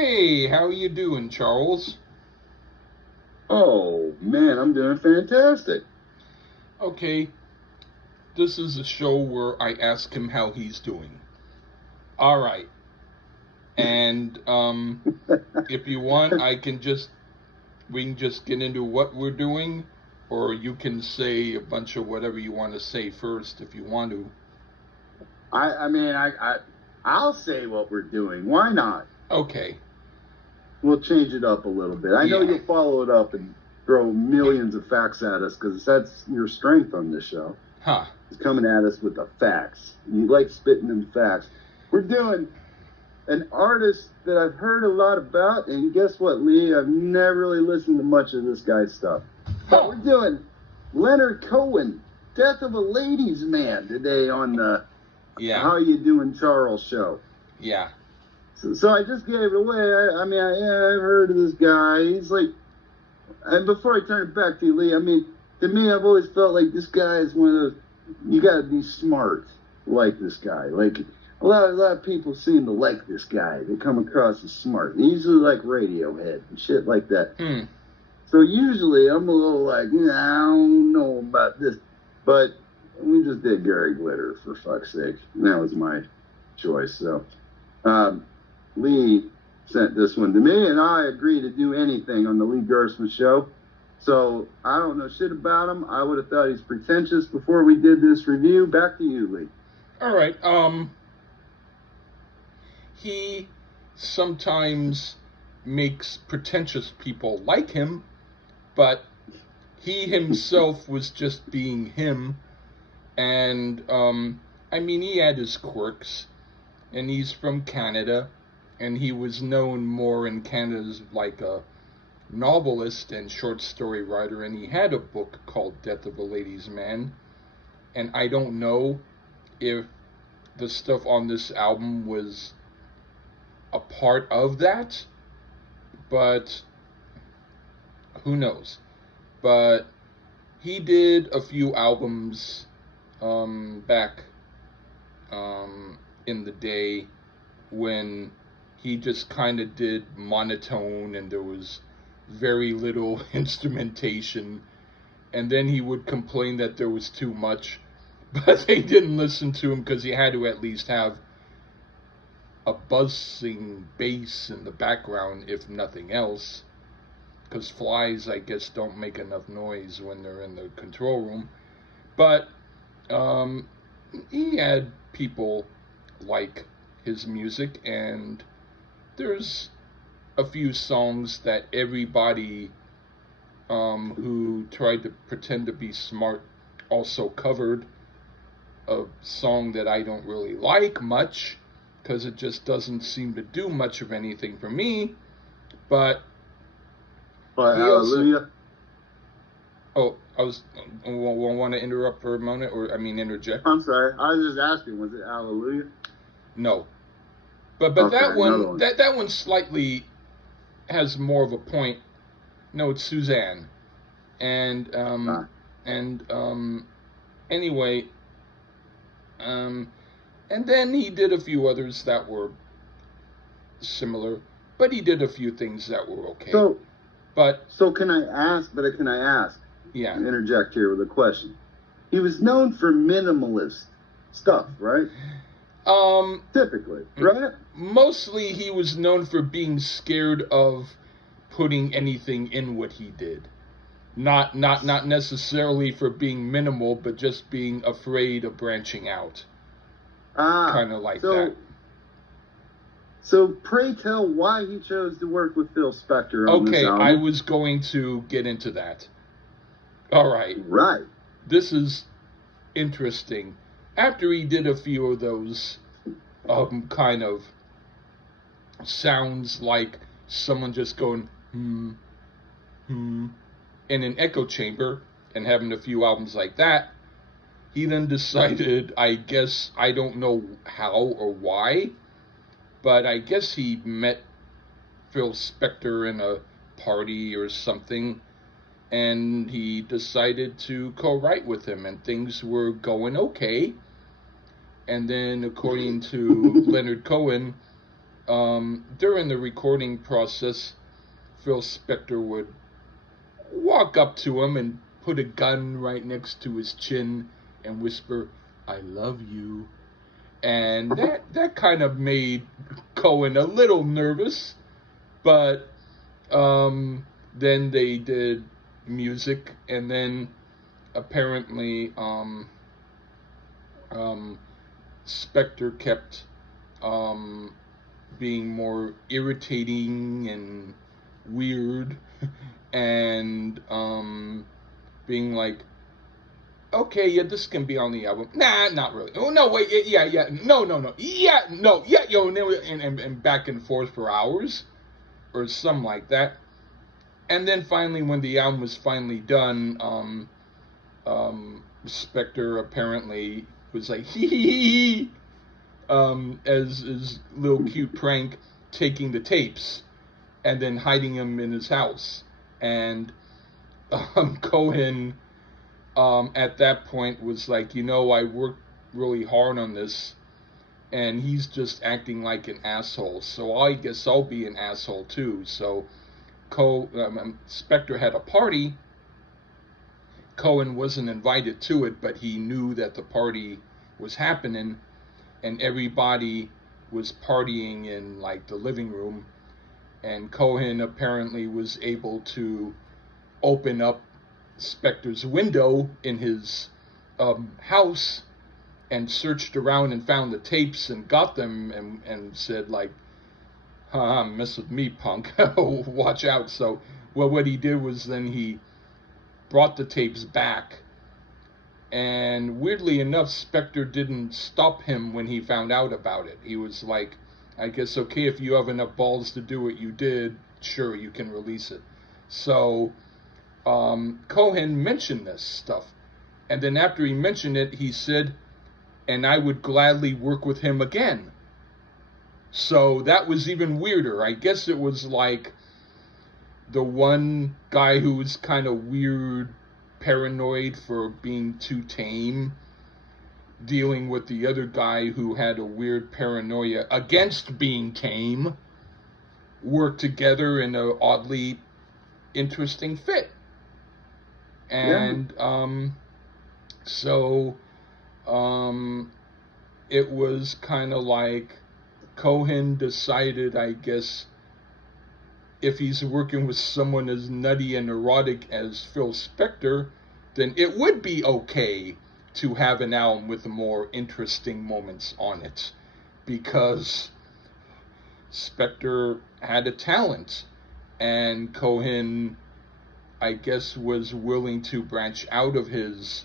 Hey, how you doing, Charles? Oh, man, I'm doing fantastic. Okay, this is a show where I ask him how he's doing. All right, and if you want, we can just get into what we're doing, or you can say a bunch of whatever you want to say first if you want to. I mean, I'll say what we're doing. Why not? Okay, We'll change it up a little bit. I know yeah, you'll follow it up and throw millions of facts at us because that's your strength on this show. huh? Is coming at us with the facts. You like spitting them facts. We're doing an artist that I've heard a lot about, and guess what, Lee? I've never really listened to much of this guy's stuff. But we're doing Leonard Cohen, Death of a Ladies Man, today on the Yeah, How You Doing Charles show. yeah, So I just gave it away. I've heard of this guy. He's like, and before I turn it back to you, Lee, I mean, to me, I've always felt like this guy is one of those, you got to be smart like this guy. Like, a lot of people seem to like this guy. They come across as smart. They usually like Radiohead and shit like that. hmm. So usually I'm a little like, I don't know about this. But we just did Gary Glitter, for fuck's sake. And that was my choice. So Lee sent this one to me, and I agreed to do anything on the Lee Gersman show. So I don't know shit about him. I would have thought he's pretentious before we did this review. Back to you, Lee. All right. He sometimes makes pretentious people like him, but he himself was just being him. And I mean, he had his quirks, and he's from Canada, and he was known more in Canada as like a novelist and short story writer, and he had a book called Death of a Ladies Man. And I don't know if the stuff on this album was a part of that, but who knows? But he did a few albums back in the day when he just kind of did monotone and there was very little instrumentation, and then he would complain that there was too much, but they didn't listen to him because he had to at least have a buzzing bass in the background, if nothing else, because flies, I guess, don't make enough noise when they're in the control room. But he had people like his music, and there's a few songs that everybody who tried to pretend to be smart also covered. A song that I don't really like much because it just doesn't seem to do much of anything for me. But Hallelujah. I was want to interrupt for a moment, or I mean interject. I'm sorry. I was just asking, was it Hallelujah? No, but Okay, that one, one. that one slightly has more of a point. No, it's Suzanne, and anyway, and then he did a few others that were similar, but he did a few things that were okay. So can I ask? But can I ask? Yeah. Interject here with a question. He was known for minimalist stuff, right? Typically, right? Mostly, he was known for being scared of putting anything in what he did. Not necessarily for being minimal, but just being afraid of branching out. Kind of like that. So pray tell why he chose to work with Phil Spector on this album. I was going to get into that. All right. Right. This is interesting. After he did a few of those kind of sounds like someone just going in an echo chamber and having a few albums like that, he then decided, I guess, I don't know how or why, but I guess he met Phil Spector in a party or something, and he decided to co-write with him, and things were going okay. And then, according to Leonard Cohen, during the recording process, Phil Spector would walk up to him and put a gun right next to his chin and whisper, "I love you." And that kind of made Cohen a little nervous, but then they did music, and then apparently Spector kept being more irritating and weird, and being like, okay, yeah, this can be on the album. Nah, not really. Oh no, wait, yeah, no, yeah, no, yeah, yo, and back and forth for hours, or something like that. And then finally, when the album was finally done, Spector apparently was like, hee hee hee, as his little cute prank, taking the tapes and then hiding them in his house. And Cohen, at that point, was like, I worked really hard on this, and he's just acting like an asshole, so I guess I'll be an asshole too. So Spector had a party. Cohen wasn't invited to it, but he knew that the party was happening, and everybody was partying in like the living room, and Cohen apparently was able to open up Spector's window in his house and searched around and found the tapes and got them, and said like, mess with me, punk. Watch out. So what he did was then he brought the tapes back, and weirdly enough, Spector didn't stop him when he found out about it. He was like, I guess, okay, if you have enough balls to do what you did, sure, you can release it. So Cohen mentioned this stuff, and then after he mentioned it, he said, and I would gladly work with him again. So that was even weirder. I guess it was like the one guy who was kind of weird, paranoid for being too tame, dealing with the other guy who had a weird paranoia against being tame, worked together in an oddly interesting fit. And so it was kind of like Cohen decided, I guess, if he's working with someone as nutty and neurotic as Phil Spector, then it would be okay to have an album with more interesting moments on it, because Spector had a talent, and Cohen, I guess, was willing to branch out of his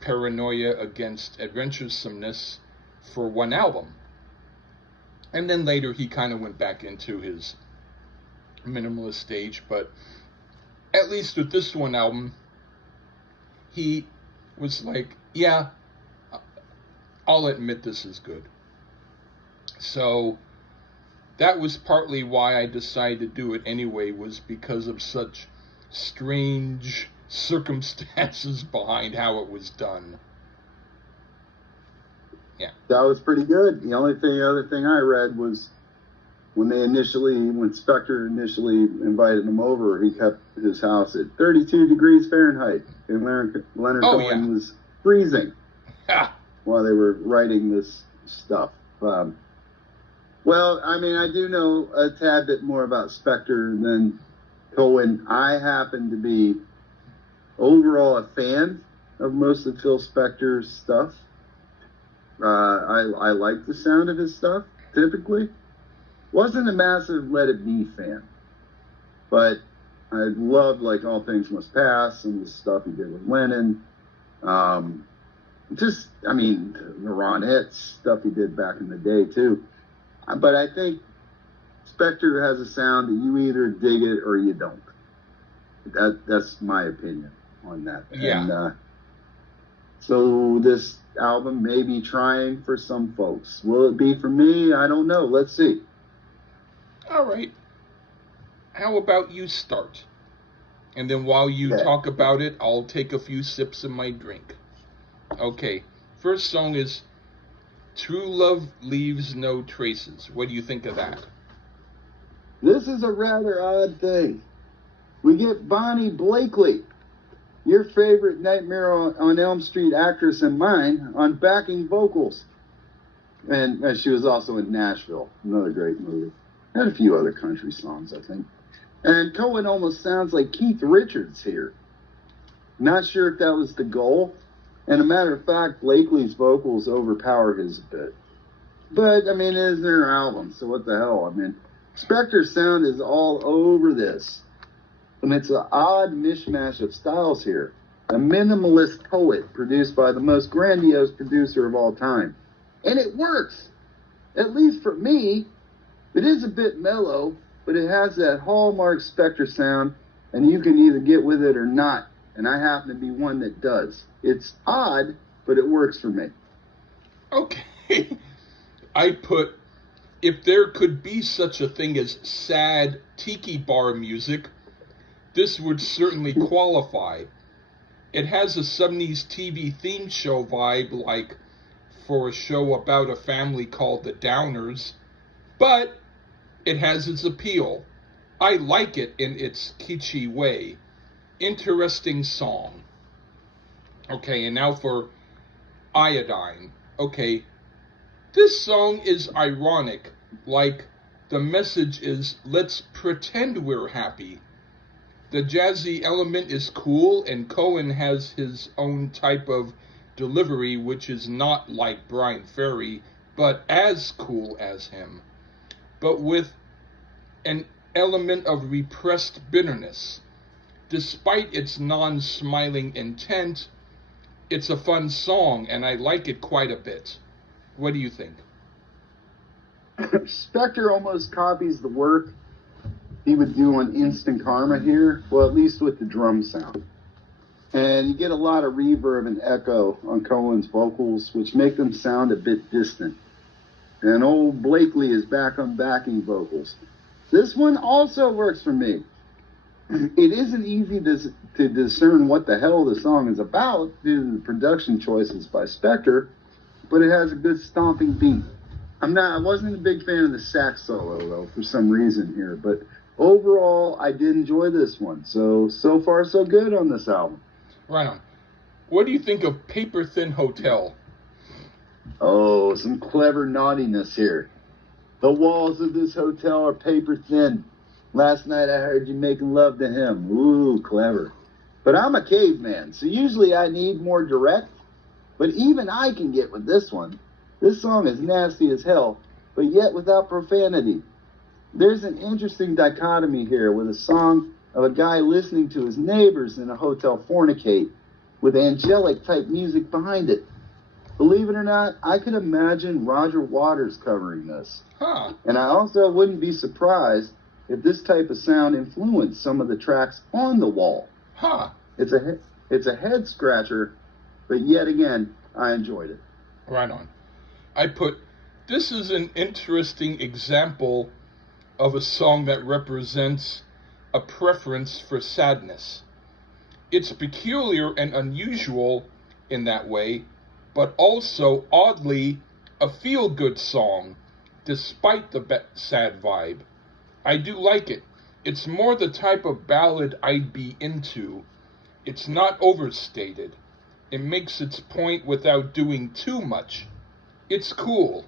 paranoia against adventuresomeness for one album. And then later he kind of went back into his minimalist stage, but at least with this one album, he was like, yeah, I'll admit this is good. So that was partly why I decided to do it anyway, was because of such strange circumstances behind how it was done. Yeah. That was pretty good. The other thing I read was when Spector initially invited him over, he kept his house at 32 degrees Fahrenheit, and Leonard Cohen was freezing while they were writing this stuff. Well, I mean, I do know a tad bit more about Spector than Cohen. I happen to be overall a fan of most of Phil Spector's stuff. I like the sound of his stuff, typically. Wasn't a massive Let It Be fan, but I loved, like, All Things Must Pass and the stuff he did with Lennon. The Ron Hits stuff he did back in the day, too. But I think Spector has a sound that you either dig it or you don't. That's my opinion on that. Yeah. And, so this album may be trying for some folks. Will it be for me? I don't know. Let's see. All right. How about you start? And then while you talk about it, I'll take a few sips of my drink. Okay. First song is True love leaves no traces. What do you think of that? This is a rather odd thing. We get Bonnie Blakely, your favorite Nightmare on Elm Street actress and mine, on backing vocals. And she was also in Nashville, another great movie. And a few other country songs, I think. And Cohen almost sounds like Keith Richards here. Not sure if that was the goal. And a matter of fact, Blakely's vocals overpower his a bit. But, I mean, it is their album, so what the hell? I mean, Spector's sound is all over this. And it's an odd mishmash of styles here. A minimalist poet produced by the most grandiose producer of all time. And it works. At least for me. It is a bit mellow, but it has that hallmark Spector sound, and you can either get with it or not. And I happen to be one that does. It's odd, but it works for me. Okay. I put, if there could be such a thing as sad tiki bar music, this would certainly qualify. It has a 70s TV theme show vibe, like for a show about a family called The Downers, but it has its appeal. I like it in its kitschy way. Interesting song. Okay, and now for Iodine. Okay, this song is ironic, like the message is, let's pretend we're happy. The jazzy element is cool, and Cohen has his own type of delivery, which is not like Brian Ferry, but as cool as him, but with an element of repressed bitterness. Despite its non-smiling intent, it's a fun song, and I like it quite a bit. What do you think? Spector almost copies the work he would do on Instant Karma here, well, at least with the drum sound. And you get a lot of reverb and echo on Cohen's vocals, which make them sound a bit distant. And old Blakely is back on backing vocals. This one also works for me. It isn't easy to discern what the hell the song is about due to the production choices by Spector, but it has a good stomping beat. I wasn't a big fan of the sax solo, though, for some reason here, but overall, I did enjoy this one. So far, so good on this album. Right on. What do you think of Paper Thin Hotel? Oh, some clever naughtiness here. The walls of this hotel are paper thin. Last night I heard you making love to him. Ooh, clever. But I'm a caveman, so usually I need more direct. But even I can get with this one. This song is nasty as hell, but yet without profanity. There's an interesting dichotomy here with a song of a guy listening to his neighbors in a hotel fornicate with angelic type music behind it. Believe it or not, I could imagine Roger Waters covering this. Huh. And I also wouldn't be surprised if this type of sound influenced some of the tracks on The Wall. Huh. It's a head scratcher, but yet again, I enjoyed it. Right on. I put, this is an interesting example of a song that represents a preference for sadness. It's peculiar and unusual in that way, but also oddly a feel-good song, despite the sad vibe. I do like it. It's more the type of ballad I'd be into. It's not overstated. It makes its point without doing too much. It's cool.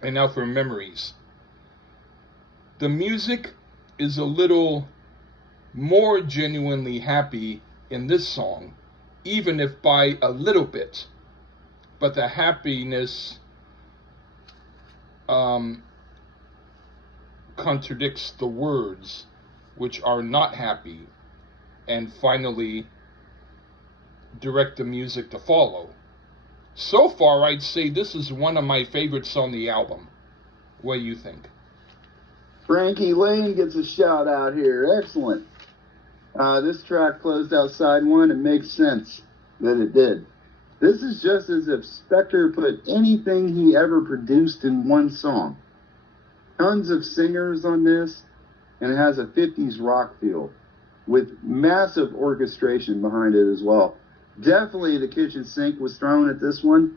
And now for Memories. The music is a little more genuinely happy in this song, even if by a little bit. But the happiness contradicts the words, which are not happy, and finally direct the music to follow. So far, I'd say this is one of my favorites on the album. What do you think? Frankie Lane gets a shout out here. Excellent. This track closed out side one. It makes sense that it did. This is just as if Spector put anything he ever produced in one song. Tons of singers on this, and it has a 50s rock feel with massive orchestration behind it as well. Definitely the kitchen sink was thrown at this one.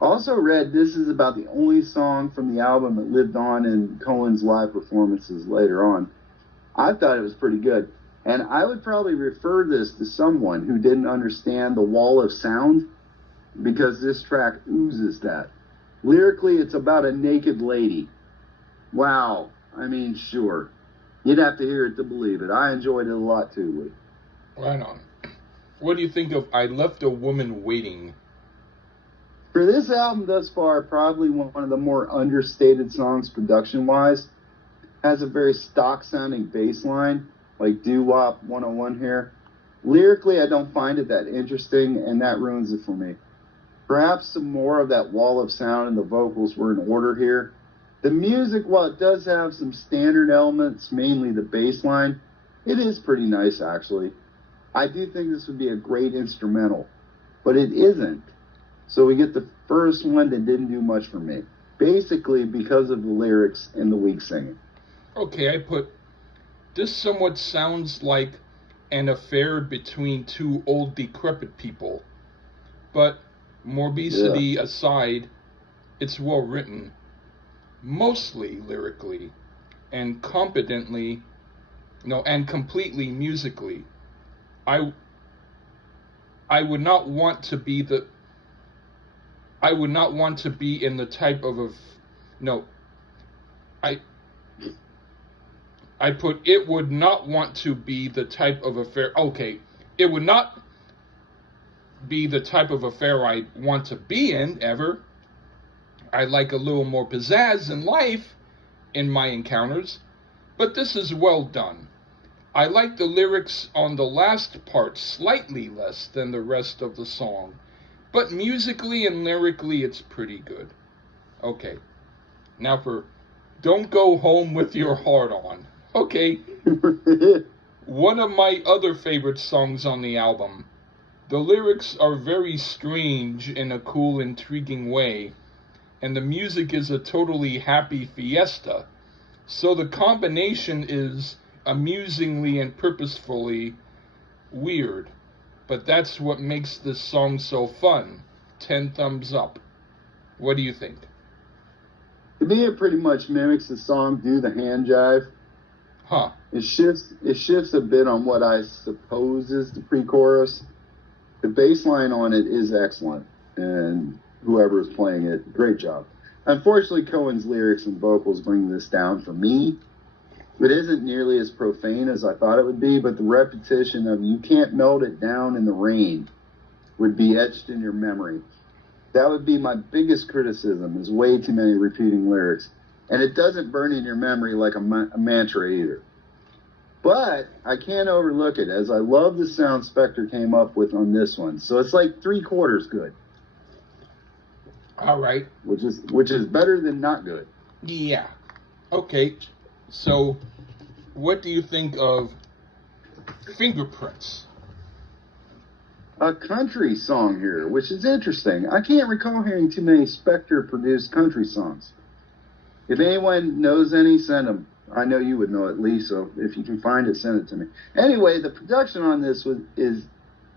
Also read this is about the only song from the album that lived on in Cohen's live performances later on. I thought it was pretty good. And I would probably refer this to someone who didn't understand the wall of sound, because this track oozes that. Lyrically, it's about a naked lady. Wow. I mean, sure. You'd have to hear it to believe it. I enjoyed it a lot too, Lee. Right on. What do you think of I Left a Woman Waiting? For this album thus far, probably one of the more understated songs production-wise. Has a very stock-sounding bass line, like Doo-Wop 101 here. Lyrically, I don't find it that interesting, and that ruins it for me. Perhaps some more of that wall of sound and the vocals were in order here. The music, while it does have some standard elements, mainly the bass line, it is pretty nice, actually. I do think this would be a great instrumental, but it isn't. So we get the first one that didn't do much for me, basically because of the lyrics and the weak singing. Okay, I put, this somewhat sounds like an affair between two old decrepit people, but morbidity aside, it's well written, mostly lyrically, and competently, and completely musically. I would not want to be in the type of I put, it would not want to be the type of affair. Okay, it would not be the type of affair I want to be in ever. I like a little more pizzazz in life in my encounters, but this is well done. I like the lyrics on the last part slightly less than the rest of the song, but musically and lyrically it's pretty good. Okay, now for Don't Go Home with Your Heart On. Okay, one of my other favorite songs on the album. The lyrics are very strange in a cool, intriguing way, and the music is a totally happy fiesta. So the combination is amusingly and purposefully weird, but that's what makes this song so fun. 10 thumbs up. What do you think? To me, it pretty much mimics the song Do the Hand Jive. Huh. It shifts a bit on what I suppose is the pre-chorus. The bass line on it is excellent, and whoever is playing it, great job. Unfortunately, Cohen's lyrics and vocals bring this down for me. It isn't nearly as profane as I thought it would be, but the repetition of "you can't melt it down in the rain" would be etched in your memory. That would be my biggest criticism, is way too many repeating lyrics. And it doesn't burn in your memory like a mantra either. But I can't overlook it, as I love the sound Spector came up with on this one. So it's like 3/4 good. All right. Which is better than not good. Yeah. Okay. So, what do you think of Fingerprints? A country song here, which is interesting. I can't recall hearing too many Spector-produced country songs. If anyone knows any, send them. I know you would know at least, so if you can find it, send it to me. Anyway, the production on this is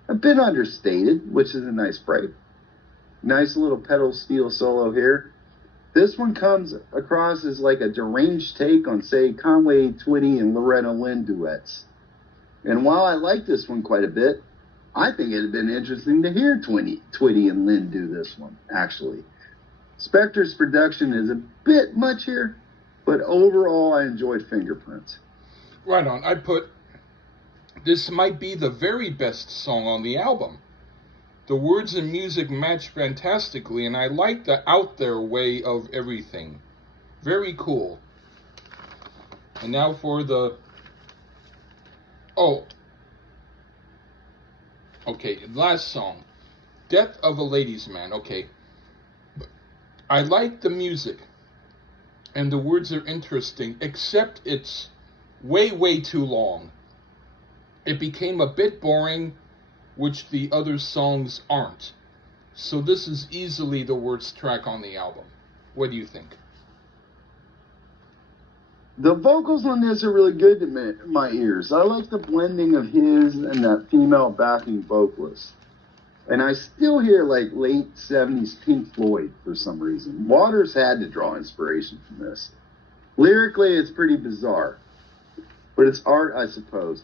a bit understated, which is a nice break. Nice little pedal steel solo here. This one comes across as like a deranged take on, say, Conway Twitty and Loretta Lynn duets. And while I like this one quite a bit, I think it'd have been interesting to hear Twitty and Lynn do this one, actually. Spector's production is a bit much here, but overall I enjoyed Fingerprints. Right on. I put, this might be the very best song on the album. The words and music match fantastically, and I like the out there way of everything. Very cool. And now for the... Oh. Okay, last song. Death of a Ladies' Man. Okay. I like the music, and the words are interesting, except it's way, way too long. It became a bit boring, which the other songs aren't. So this is easily the worst track on the album. What do you think? The vocals on this are really good to my ears. I like the blending of his and that female backing vocalist. And I still hear like late 70s Pink Floyd for some reason. Waters had to draw inspiration from this. Lyrically, it's pretty bizarre, but it's art, I suppose.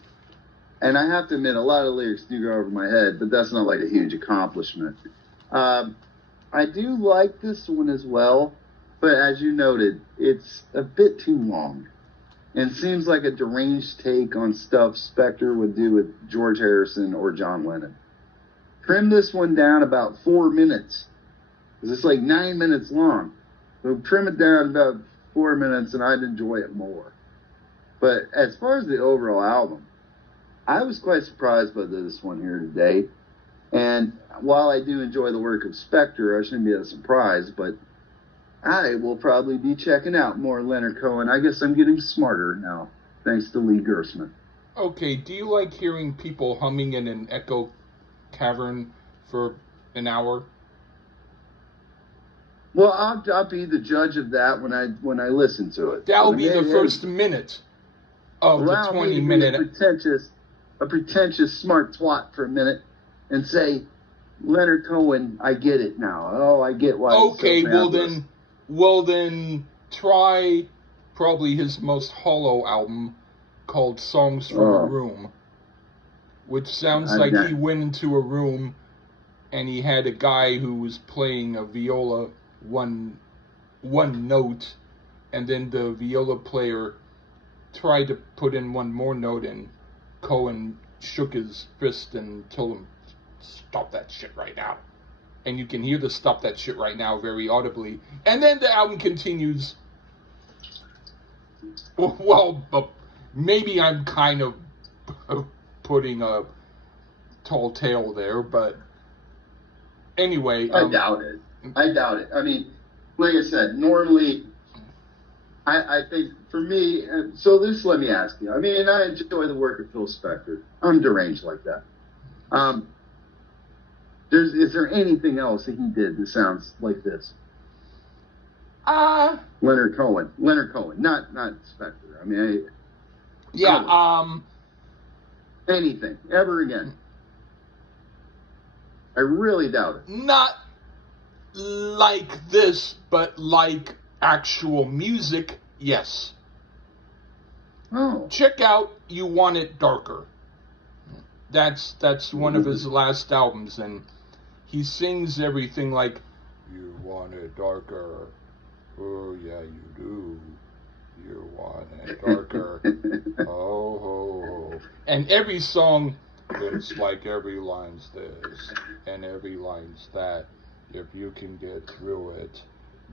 And I have to admit, a lot of lyrics do go over my head, but that's not like a huge accomplishment. I do like this one as well, but as you noted, it's a bit too long. And seems like a deranged take on stuff Spector would do with George Harrison or John Lennon. Trim this one down about 4 minutes, because it's like 9 minutes long. So trim it down about 4 minutes, and I'd enjoy it more. But as far as the overall album, I was quite surprised by this one here today. And while I do enjoy the work of Spector, I shouldn't be that surprised, but I will probably be checking out more Leonard Cohen. I guess I'm getting smarter now, thanks to Lee Gersman. Okay, do you like hearing people humming in an echo cavern for an hour? Well, I'll be the judge of that when I listen to it. That'll be the first minute of the 20-minute. A pretentious smart twat for a minute, and say, Leonard Cohen, I get it now. Oh, I get why. Okay, so well then, try probably his most hollow album called Songs from a Room, which sounds like he went into a room and he had a guy who was playing a viola one note, and then the viola player tried to put in one more note, and Cohen shook his fist and told him, "Stop that shit right now." And you can hear the "stop that shit right now" very audibly. And then the album continues. Well, maybe I'm kind of putting a tall tale there, but anyway. I doubt it. I mean, like I said, normally, I think for me, so let me ask you. I mean, I enjoy the work of Phil Spector. I'm deranged like that. Is there anything else that he did that sounds like this? Leonard Cohen, not Spector. I mean, anything ever again? I really doubt it. Not like this, but like actual music, yes. Oh. Check out You Want It Darker. That's one of his last albums, and he sings everything like, "You want it darker, oh yeah you do, you want it darker, oh ho ho." And every song, it's like every line's this, and every line's that. If you can get through it,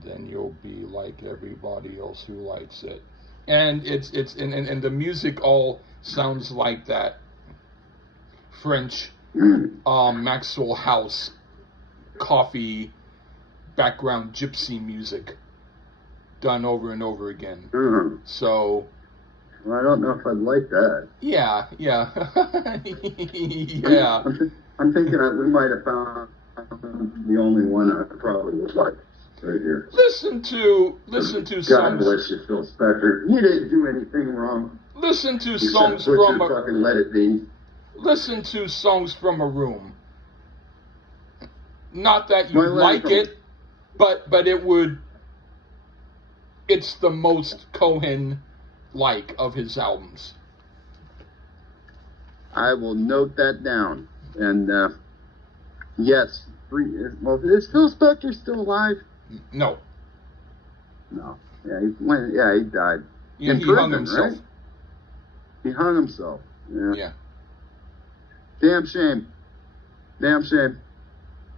then you'll be like everybody else who likes it. And it's and the music all sounds like that French Maxwell House coffee background gypsy music done over and over again. So well, I don't know if I'd like that. Yeah. yeah. I'm thinking we might have found the only one I probably would like right here. Listen to God songs. bless you, Phil Spector. You didn't do anything wrong. Listen to Except songs put from your fucking Let It Be. Listen to Songs from a Room. Not that you like it, but it's the most Cohen-like of his albums. I will note that down. And yes, well, is Phil Spector still alive? No. Yeah, he died. Yeah, in he prison, hung himself. Right? He hung himself. Yeah. Damn shame.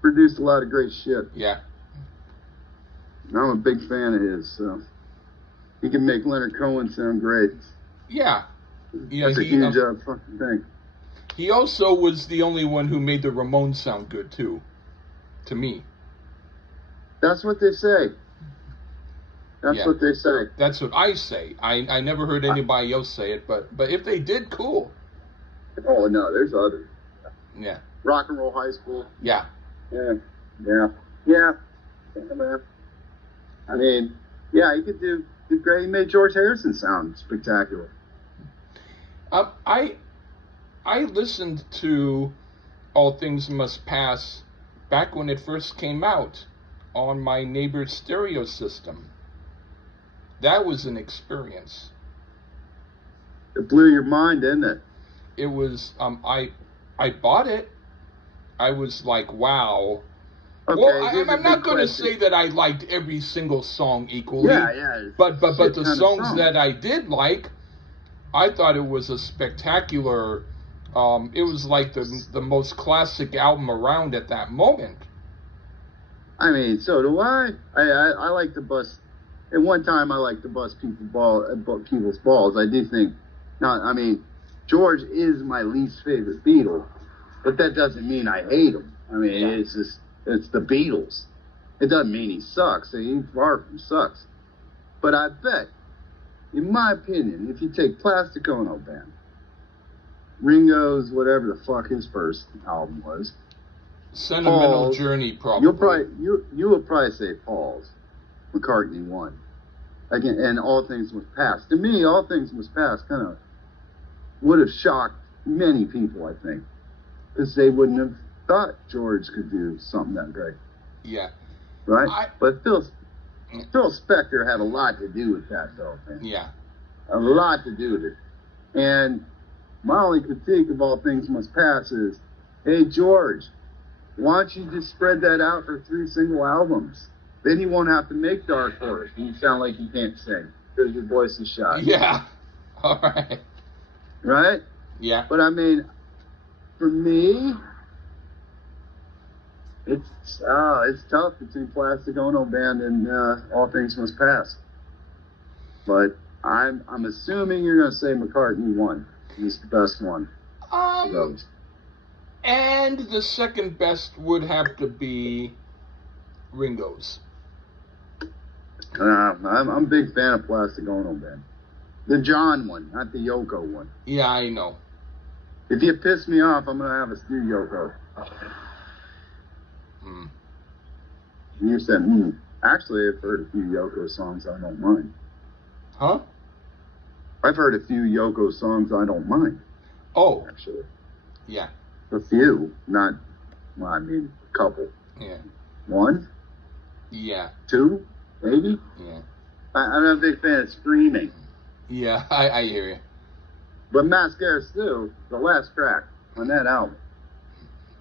Produced a lot of great shit. Yeah. And I'm a big fan of his, so he can make Leonard Cohen sound great. Yeah. That's a huge fucking thing. He also was the only one who made the Ramones sound good too, to me. That's what they say. What they say. That's what I say. I never heard anybody else say it, but if they did, cool. Oh no, there's others. Yeah. Rock and Roll High School. Yeah. Yeah, man. I mean, yeah, he could do great. He made George Harrison sound spectacular. I listened to All Things Must Pass back when it first came out on my neighbor's stereo system. That was an experience. It blew your mind, didn't it? It was, I bought it. I was like, wow. Okay, Well, I'm here's a not big going to question. say that I liked every single song equally. Yeah. But Shit the ton of songs that I did like, I thought it was a spectacular. It was like the most classic album around at that moment. I mean, so do I. I like to bust. At one time, I like to bust people's balls. I do think. Not. I mean, George is my least favorite Beatle, but that doesn't mean I hate him. I mean, Yeah. it's the Beatles. It doesn't mean he sucks. He far from sucks. But I bet, in my opinion, if you take Plastic Ono Band, Ringo's whatever the fuck his first album was, Sentimental Paul's, Journey, probably. You will probably say Paul's, McCartney 1. Again, and All Things Must Pass. To me, All Things Must Pass kind of would have shocked many people, I think, because they wouldn't have thought George could do something that great. Yeah. Right? But Phil Spector had a lot to do with that, though, man. Yeah. A lot to do with it. And my only critique of All Things Must Pass is, hey, George, why don't you just spread that out for 3 single albums? Then you won't have to make Dark Horse. And you sound like you can't sing because your voice is shot. Yeah. All right. Right? Yeah. But I mean, for me, it's tough between Plastic Ono Band and All Things Must Pass. But I'm assuming you're going to say McCartney 1. He's the best one. And the second best would have to be Ringo's. I'm a big fan of Plastic Ono Band. The John one, not the Yoko one. Yeah, I know. If you piss me off, I'm going to have us do Yoko. You said, Actually, I've heard a few Yoko songs I don't mind. Huh? I've heard a few Yoko songs I don't mind. Oh. Actually. Yeah. A few. Not, well, I mean, a couple. Yeah. 1? Yeah. 2? Maybe? Yeah. I'm not a big fan of Screaming. Yeah, I hear you. But Mascara Stew, the last track on that album,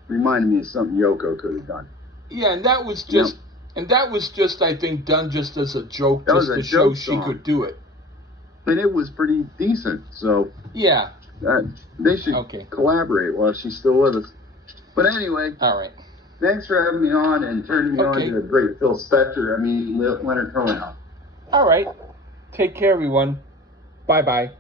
reminded me of something Yoko could have done. Yeah, and that was just, I think, done just as a joke, that just to show she could do it. And it was pretty decent, so yeah, they should collaborate while she's still with us. But anyway, all right. Thanks for having me on and turning me on to the great Phil Spector. Leonard Cohen. All right. Take care, everyone. Bye-bye.